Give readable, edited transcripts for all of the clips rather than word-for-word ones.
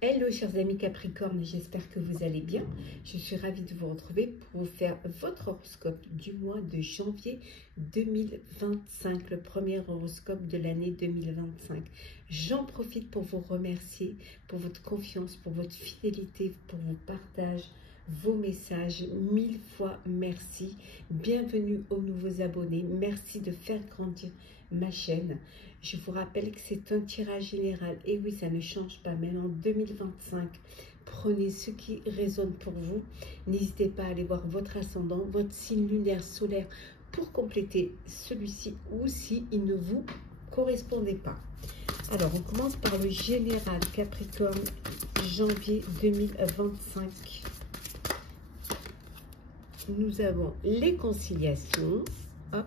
Hello chers amis Capricorne, j'espère que vous allez bien. Je suis ravie de vous retrouver pour vous faire votre horoscope du mois de janvier 2025, le premier horoscope de l'année 2025. J'en profite pour vous remercier pour votre confiance, pour votre fidélité, pour vos partages, vos messages. 1000 fois merci. Bienvenue aux nouveaux abonnés. Merci de faire grandir ma chaîne. Je vous rappelle que c'est un tirage général. Et oui, ça ne change pas. Mais en 2025, prenez ce qui résonne pour vous. N'hésitez pas à aller voir votre ascendant, votre signe lunaire solaire pour compléter celui-ci ou si il ne vous correspondait pas. Alors, on commence par le général Capricorne, janvier 2025. Nous avons les conciliations. Hop.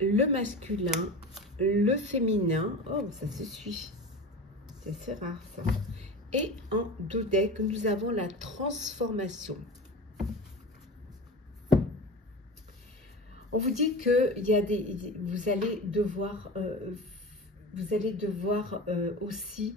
Le masculin, le féminin, oh ça se suit, c'est assez rare ça, et en dos deck nous avons la transformation. On vous dit que vous allez devoir aussi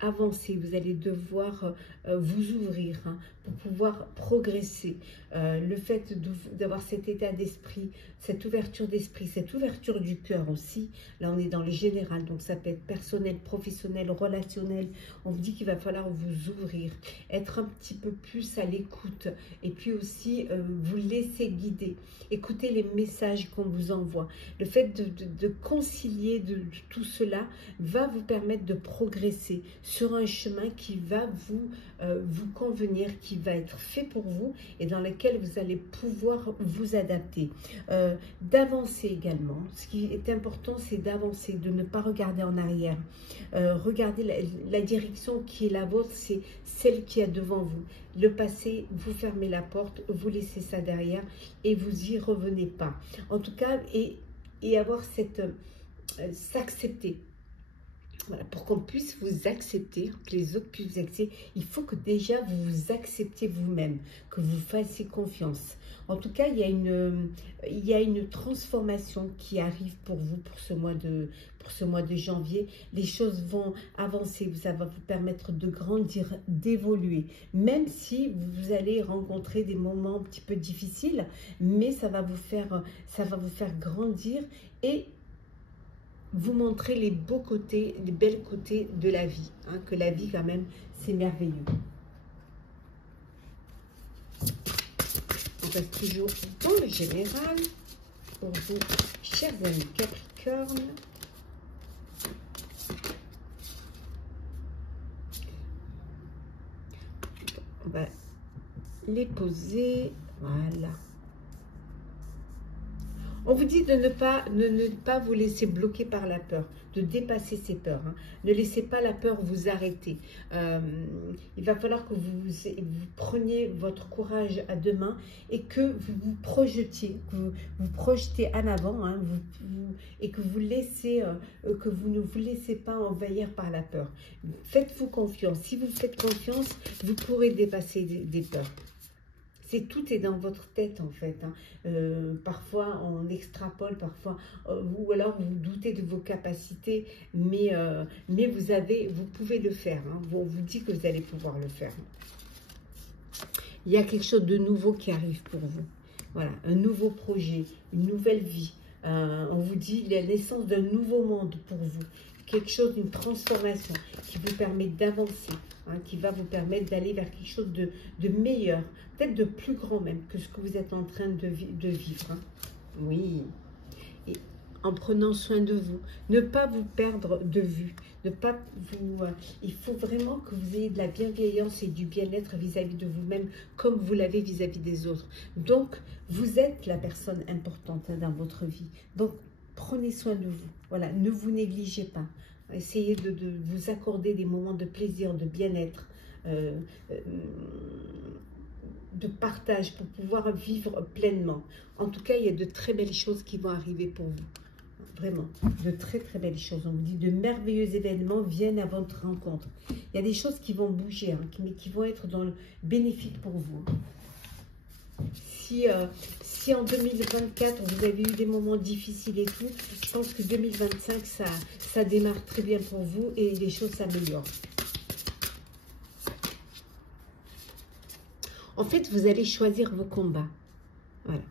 avancer, vous allez devoir vous ouvrir pour pouvoir progresser. Le fait d'avoir cet état d'esprit, cette ouverture d'esprit, cette ouverture du cœur aussi, là on est dans le général, donc ça peut être personnel, professionnel, relationnel. On vous dit qu'il va falloir vous ouvrir, être un petit peu plus à l'écoute et puis aussi vous laisser guider, écouter les messages qu'on vous envoie. Le fait de concilier de tout cela va vous permettre de progresser sur un chemin qui va vous convenir, qui va être fait pour vous et dans lequel vous allez pouvoir vous adapter. D'avancer également. Ce qui est important, c'est d'avancer, de ne pas regarder en arrière. Regardez la direction qui est la vôtre, c'est celle qui est devant vous. Le passé, vous fermez la porte, vous laissez ça derrière et vous y revenez pas. En tout cas, et avoir s'accepter. Voilà, pour qu'on puisse vous accepter, que les autres puissent vous accepter, il faut que déjà vous vous acceptez vous-même, que vous fassiez confiance. En tout cas, il y a une transformation qui arrive pour vous pour ce mois de janvier. Les choses vont avancer, ça va vous permettre de grandir, d'évoluer, même si vous allez rencontrer des moments un petit peu difficiles, mais ça va vous faire grandir et vous montrer les beaux côtés, les belles côtés de la vie, que la vie quand même, c'est merveilleux. On passe toujours dans le général pour vous, chers amis Capricorne. On va les poser, voilà. On vous dit de ne pas vous laisser bloquer par la peur, de dépasser ces peurs. Ne laissez pas la peur vous arrêter. Il va falloir que vous preniez votre courage à deux mains et que vous vous projetiez, que vous projetez en avant et que vous ne vous laissez pas envahir par la peur. Faites-vous confiance. Si vous faites confiance, vous pourrez dépasser des peurs. Tout est dans votre tête en fait. Parfois on extrapole, parfois, ou alors vous doutez de vos capacités, mais vous pouvez le faire. On vous dit que vous allez pouvoir le faire. Il y a quelque chose de nouveau qui arrive pour vous. Voilà, un nouveau projet, une nouvelle vie. On vous dit la naissance d'un nouveau monde pour vous. Quelque chose, une transformation qui vous permet d'avancer, qui va vous permettre d'aller vers quelque chose de meilleur, peut-être de plus grand même que ce que vous êtes en train de vivre. Oui, et en prenant soin de vous, ne pas vous perdre de vue, il faut vraiment que vous ayez de la bienveillance et du bien-être vis-à-vis de vous-même, comme vous l'avez vis-à-vis des autres. Donc, vous êtes la personne importante dans votre vie. Donc, prenez soin de vous. Voilà, ne vous négligez pas. Essayez de vous accorder des moments de plaisir, de bien-être, de partage pour pouvoir vivre pleinement. En tout cas, il y a de très belles choses qui vont arriver pour vous. Vraiment, de très très belles choses. On vous dit de merveilleux événements viennent à votre rencontre. Il y a des choses qui vont bouger, mais qui vont être bénéfiques pour vous. Si en 2024, vous avez eu des moments difficiles et tout, je pense que 2025, ça démarre très bien pour vous et les choses s'améliorent. En fait, vous allez choisir vos combats. Voilà.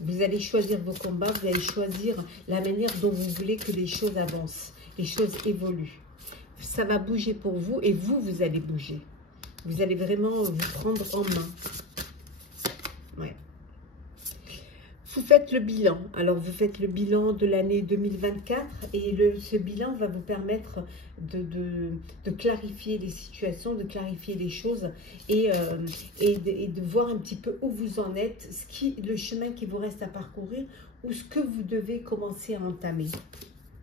Vous allez choisir vos combats, vous allez choisir la manière dont vous voulez que les choses avancent, les choses évoluent. Ça va bouger pour vous et vous allez bouger. Vous allez vraiment vous prendre en main. Ouais. Vous faites le bilan. Alors, vous faites le bilan de l'année 2024 et ce bilan va vous permettre de clarifier les situations, de clarifier les choses et de voir un petit peu où vous en êtes, le chemin qui vous reste à parcourir ou ce que vous devez commencer à entamer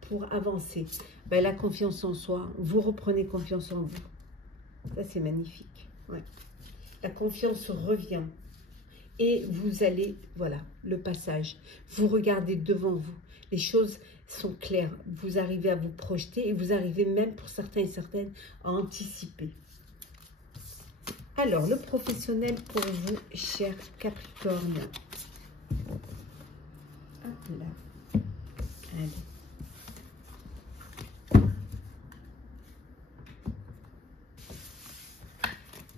pour avancer. Ben, la confiance en soi, vous reprenez confiance en vous. Ça, c'est magnifique. Ouais. La confiance revient. Et vous allez, voilà, le passage. Vous regardez devant vous. Les choses sont claires. Vous arrivez à vous projeter et vous arrivez même, pour certains et certaines, à anticiper. Alors, le professionnel pour vous, cher Capricorne. Hop là. Allez.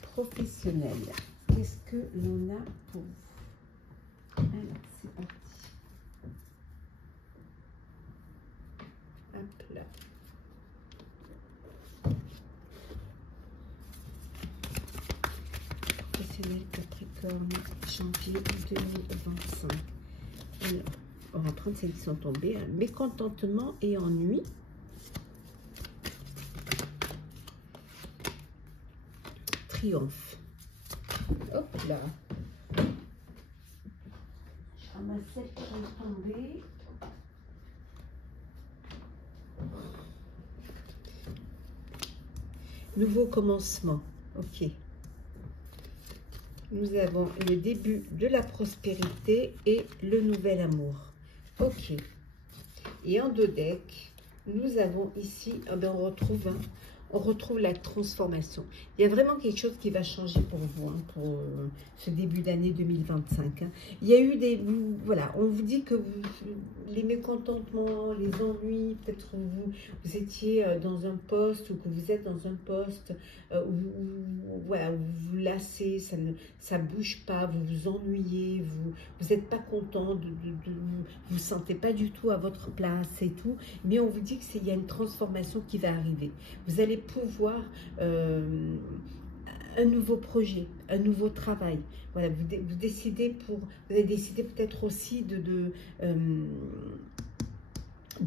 Professionnel. Qu'est-ce que l'on a pour vous? Alors, c'est parti. Hop là. Professionnel Capricorne, janvier 2025. Alors, on va prendre celles qui sont tombées. Hein. Mécontentement et ennui. Triomphe. Hop là. Je ramasse celle qui est tombée. Nouveau commencement. Ok. Nous avons le début de la prospérité et le nouvel amour. Ok. Et en deux decks, nous avons ici, on retrouve la transformation. Il y a vraiment quelque chose qui va changer pour vous, hein, pour ce début d'année 2025. Hein. Il y a eu voilà, on vous dit que les mécontentements, les ennuis, peut-être vous étiez dans un poste ou que vous êtes dans un poste voilà, où vous vous lassez, ça bouge pas, vous vous ennuyez, vous n'êtes pas content, vous sentez pas du tout à votre place et tout, mais on vous dit qu'il y a une transformation qui va arriver. Vous allez pouvoir un nouveau projet, un nouveau travail. Voilà, vous avez décidé peut-être aussi de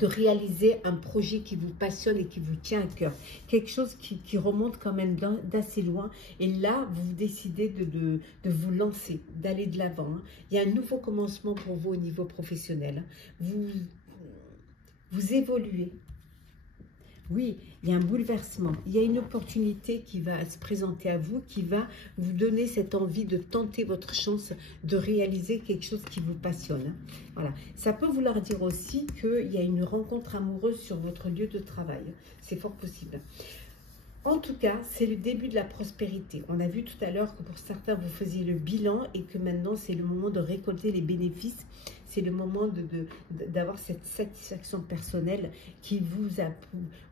réaliser un projet qui vous passionne et qui vous tient à cœur. Quelque chose qui remonte quand même d'assez loin. Et là, vous décidez de vous lancer, d'aller de l'avant. Hein. Il y a un nouveau commencement pour vous au niveau professionnel. Vous évoluez. Oui, il y a un bouleversement, il y a une opportunité qui va se présenter à vous, qui va vous donner cette envie de tenter votre chance, de réaliser quelque chose qui vous passionne. Voilà. Ça peut vouloir dire aussi qu'il y a une rencontre amoureuse sur votre lieu de travail. C'est fort possible. En tout cas, c'est le début de la prospérité. On a vu tout à l'heure que pour certains, vous faisiez le bilan et que maintenant, c'est le moment de récolter les bénéfices. C'est le moment d'avoir cette satisfaction personnelle qui où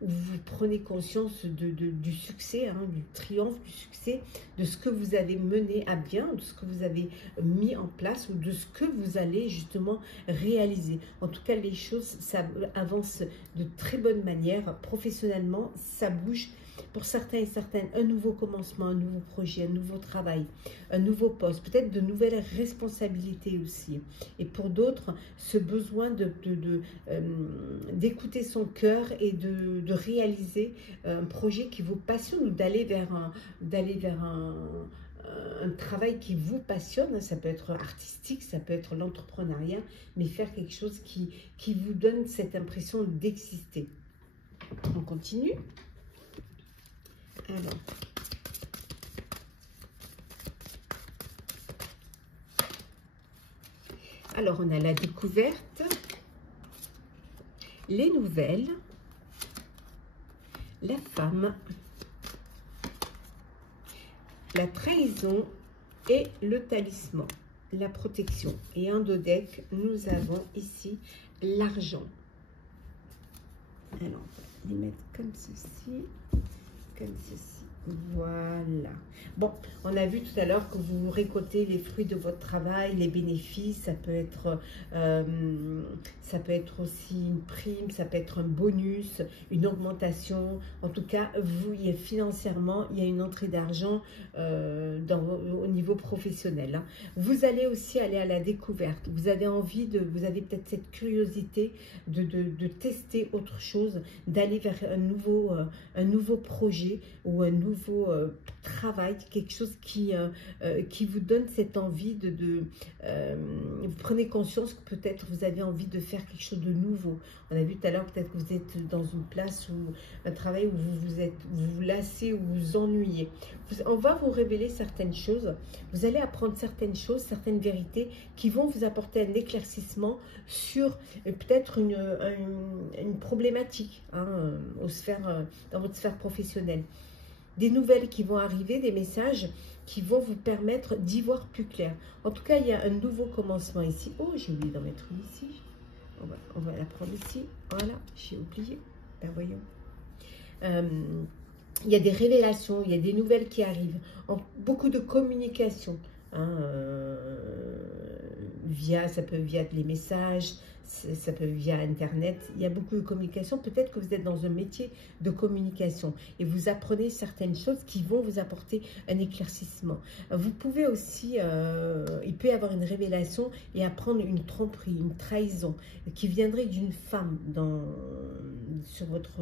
vous prenez conscience du succès, hein, du triomphe, du succès, de ce que vous avez mené à bien, de ce que vous avez mis en place ou de ce que vous allez justement réaliser. En tout cas, les choses, ça avance de très bonne manière. Professionnellement, ça bouge. Pour certains et certaines, un nouveau commencement, un nouveau projet, un nouveau travail, un nouveau poste, peut-être de nouvelles responsabilités aussi. Et pour d'autres, ce besoin d'écouter son cœur et de réaliser un projet qui vous passionne ou d'aller vers un travail qui vous passionne. Ça peut être artistique, ça peut être l'entrepreneuriat, mais faire quelque chose qui vous donne cette impression d'exister. On continue. Alors, on a la découverte, les nouvelles, la femme, la trahison et le talisman. la protection. Et en dos deck, nous avons ici l'argent. Alors, on va les mettre comme ceci, comme ceci. Voilà. Bon, on a vu tout à l'heure que vous récoltez les fruits de votre travail, les bénéfices. Ça peut être aussi une prime, ça peut être un bonus, une augmentation. En tout cas, financièrement, il y a une entrée d'argent au niveau professionnel. Hein. Vous allez aussi aller à la découverte. Vous avez peut-être cette curiosité de tester autre chose, d'aller vers un nouveau projet ou un nouveau travail, quelque chose qui vous donne cette envie vous prenez conscience que peut-être vous avez envie de faire quelque chose de nouveau. On a vu tout à l'heure peut-être que vous êtes dans une place un travail où vous vous lassez ou vous ennuyez. On va vous révéler certaines choses, vous allez apprendre certaines choses, certaines vérités qui vont vous apporter un éclaircissement sur peut-être une problématique hein, dans votre sphère professionnelle. Des nouvelles qui vont arriver, des messages qui vont vous permettre d'y voir plus clair. En tout cas, il y a un nouveau commencement ici. Oh, j'ai oublié d'en mettre une ici. On va la prendre ici. Voilà, j'ai oublié. Ben voyons. Il y a des révélations, il y a des nouvelles qui arrivent. Beaucoup de communication. Hein, ça peut via les messages, ça peut via Internet. Il y a beaucoup de communication. Peut-être que vous êtes dans un métier de communication et vous apprenez certaines choses qui vont vous apporter un éclaircissement. Vous pouvez aussi, il peut y avoir une révélation et apprendre une tromperie, une trahison qui viendrait d'une femme dans votre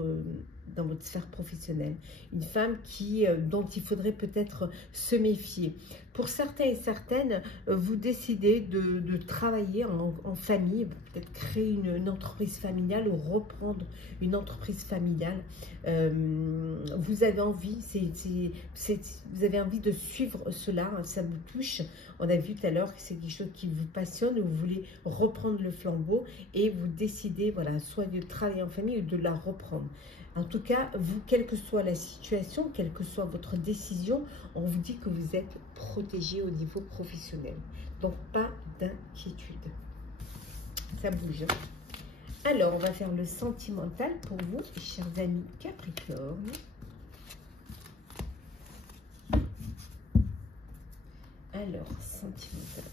sphère professionnelle. Une femme dont il faudrait peut-être se méfier. Pour certains et certaines, vous décidez de travailler en famille, peut-être créer une entreprise familiale ou reprendre une entreprise familiale. Vous avez envie, vous avez envie de suivre cela, ça vous touche. On a vu tout à l'heure que c'est quelque chose qui vous passionne, vous voulez reprendre le flambeau et vous décidez, voilà, soit de travailler en famille ou de la reprendre. En tout cas, vous, quelle que soit la situation, quelle que soit votre décision, on vous dit que vous êtes protégé au niveau professionnel. Donc, pas d'inquiétude. Ça bouge. Alors, on va faire le sentimental pour vous, chers amis Capricorne. Alors, sentimental.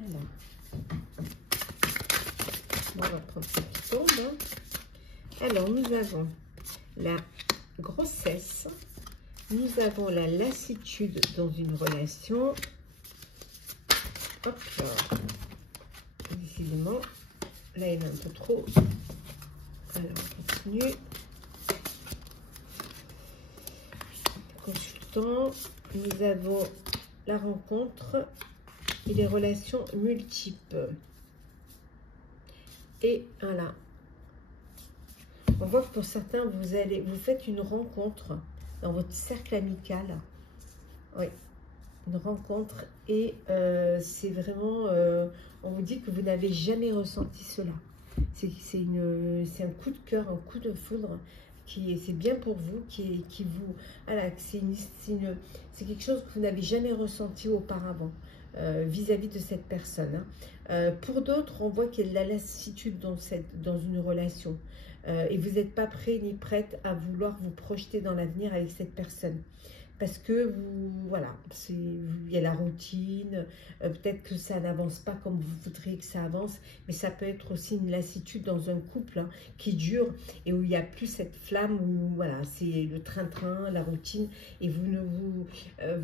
Alors, on va prendre ce qui tombe. Hein. Alors, nous avons la grossesse, nous avons la lassitude dans une relation. Hop là. Décidément, là il y en a un peu trop. Alors, on continue. Consultant, nous avons la rencontre et les relations multiples. Et voilà. On voit que pour certains, vous faites une rencontre dans votre cercle amical. Oui, une rencontre. Et c'est vraiment, on vous dit que vous n'avez jamais ressenti cela. C'est un coup de cœur, un coup de foudre. C'est bien pour vous, voilà, c'est quelque chose que vous n'avez jamais ressenti auparavant vis-à-vis de cette personne. Hein. Pour d'autres, on voit qu'il y a de la lassitude dans une relation et vous n'êtes pas prêt ni prête à vouloir vous projeter dans l'avenir avec cette personne. Parce que voilà, il y a la routine, peut-être que ça n'avance pas comme vous voudriez que ça avance, mais ça peut être aussi une lassitude dans un couple hein, qui dure et où il n'y a plus cette flamme, où voilà, c'est le train-train, la routine, et peut-être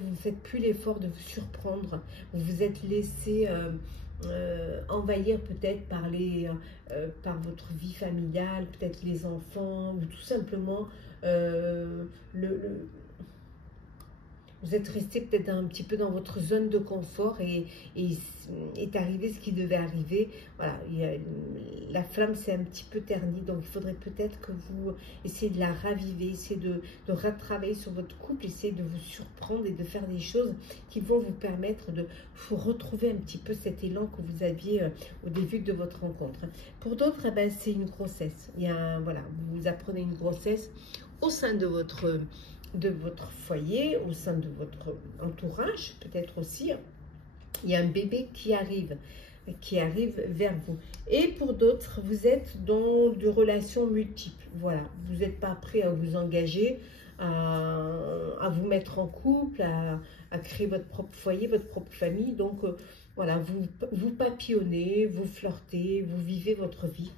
vous ne faites plus l'effort de vous surprendre, vous vous êtes laissé envahir peut-être par votre vie familiale, peut-être les enfants, ou tout simplement Vous êtes resté peut-être un petit peu dans votre zone de confort et est arrivé ce qui devait arriver. Voilà, la flamme s'est un petit peu ternie, donc il faudrait peut-être que vous essayez de la raviver, essayez de retravailler sur votre couple, essayez de vous surprendre et de faire des choses qui vont vous permettre de retrouver un petit peu cet élan que vous aviez au début de votre rencontre. Pour d'autres, eh ben, c'est une grossesse. Il y a voilà, vous apprenez une grossesse au sein de votre foyer, au sein de votre entourage, peut-être aussi. Il y a un bébé qui arrive vers vous. Et pour d'autres, vous êtes dans des relations multiples. Voilà, vous n'êtes pas prêt à vous engager, à vous mettre en couple, à créer votre propre foyer, votre propre famille. Donc, voilà, vous papillonnez, vous flirtez, vous vivez votre vie.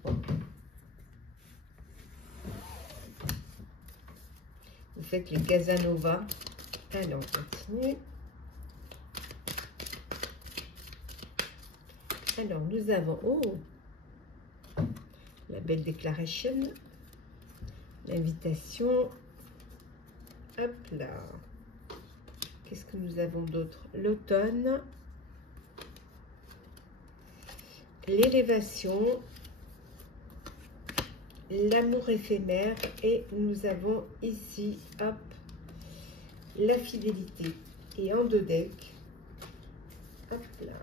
Vous faites les Casanova. Alors, on continue. Alors, nous avons, la belle déclaration, l'invitation. Hop là. Qu'est-ce que nous avons d'autre? L'automne. L'élévation. L'amour éphémère. Et nous avons ici, hop, la fidélité. Et en deux decks, hop là.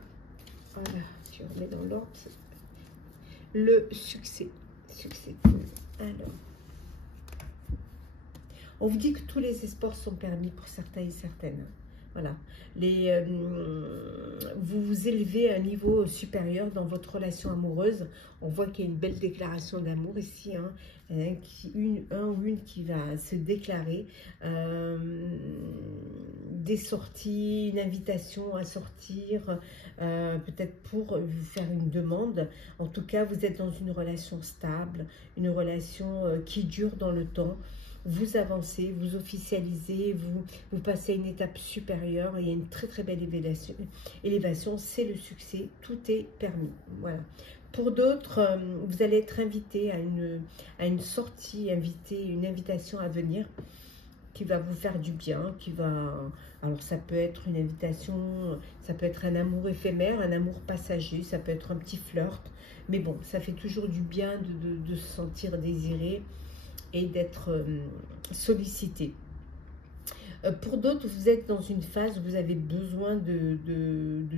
Voilà, je remets dans l'ordre. Le succès. Succès. Alors, on vous dit que tous les espoirs sont permis pour certains et certaines. Voilà. Vous vous élevez à un niveau supérieur dans votre relation amoureuse. On voit qu'il y a une belle déclaration d'amour ici. Hein, un ou une qui va se déclarer. Des sorties, une invitation à sortir, peut-être pour vous faire une demande. En tout cas, vous êtes dans une relation stable, une relation qui dure dans le temps. Vous avancez, vous officialisez, vous passez à une étape supérieure. Il y a une très très belle élévation, c'est le succès, tout est permis. Voilà. Pour d'autres, vous allez être invité à une sortie, une invitation à venir qui va vous faire du bien, alors ça peut être une invitation, ça peut être un amour éphémère, un amour passager, ça peut être un petit flirt, mais bon, ça fait toujours du bien de se sentir désiré et d'être sollicité. Pour d'autres, vous êtes dans une phase où vous avez besoin de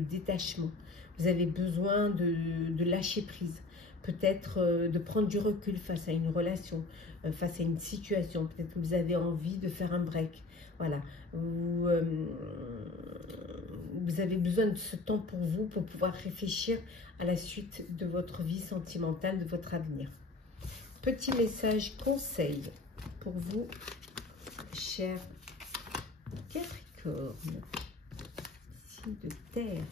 détachement, vous avez besoin de lâcher prise, peut-être de prendre du recul face à une relation, face à une situation, peut-être que vous avez envie de faire un break, voilà, vous avez besoin de ce temps pour vous, pour pouvoir réfléchir à la suite de votre vie sentimentale, de votre avenir. Petit message conseil pour vous, chers Capricorne, signe de terre.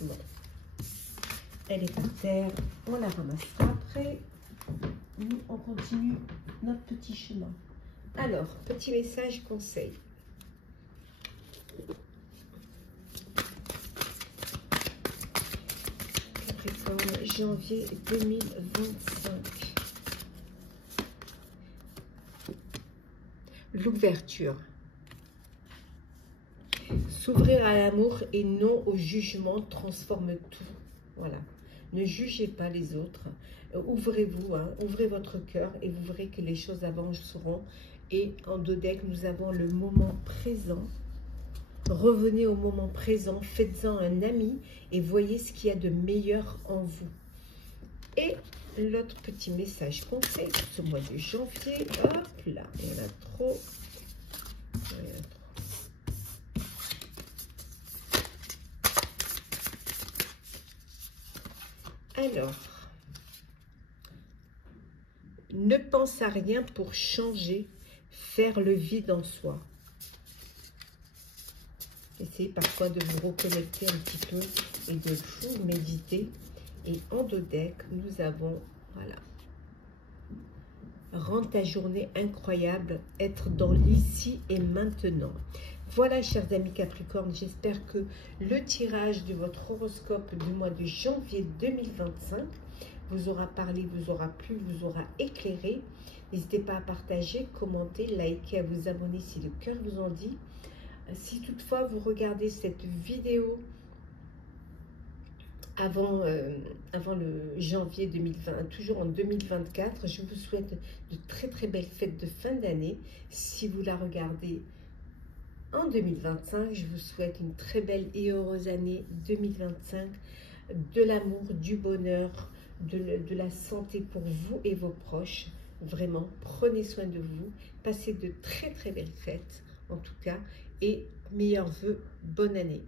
Bon. Elle est par terre, on la ramassera après. Nous, on continue notre petit chemin. Alors, petit message conseil. Capricorne, janvier 2025. L'ouverture. S'ouvrir à l'amour et non au jugement transforme tout. Voilà. Ne jugez pas les autres. Ouvrez-vous, hein, ouvrez votre cœur et vous verrez que les choses avanceront. Et en deux decks, nous avons le moment présent. Revenez au moment présent, faites-en un ami et voyez ce qu'il y a de meilleur en vous. Et l'autre petit message conseil pour ce mois de janvier, hop là, il y en a trop. Il y en a trop. Alors, ne pense à rien pour changer, faire le vide en soi. Essayez parfois de vous reconnecter un petit peu et de vous méditer. Et en deux decks, nous avons, voilà, rendre ta journée incroyable, être dans l'ici et maintenant. Voilà, chers amis Capricorne, j'espère que le tirage de votre horoscope du mois de janvier 2025 vous aura parlé, vous aura plu, vous aura éclairé. N'hésitez pas à partager, commenter, liker, à vous abonner si le cœur vous en dit. Si toutefois vous regardez cette vidéo avant le janvier 2020, toujours en 2024, je vous souhaite de très très belles fêtes de fin d'année. Si vous la regardez en 2025, je vous souhaite une très belle et heureuse année 2025, de l'amour, du bonheur, de la santé pour vous et vos proches. Vraiment, prenez soin de vous, passez de très très belles fêtes en tout cas, et meilleurs vœux, bonne année.